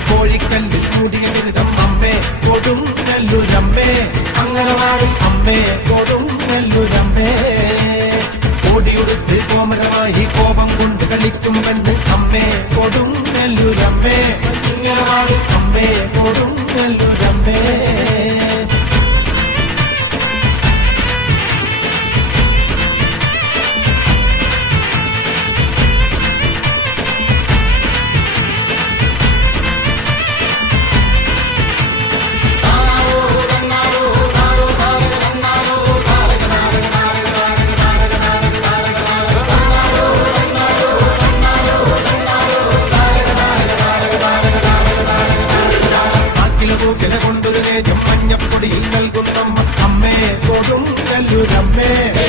കോഴിക്കല്ലിൽ മൂടിയ ബിരുദം അമ്മേ കൊടുങ്ങല്ലൂരമ്മേ, അംഗനവാടി അമ്മേ കൊടുങ്ങല്ലൂരമ്മേ. ഓടിയുടുത്ത് കോമരമായി കോപം കൊണ്ട് കളിക്കും പെണ്ണ് അമ്മേ കൊടുങ്ങല്ലൂരമ്മേ.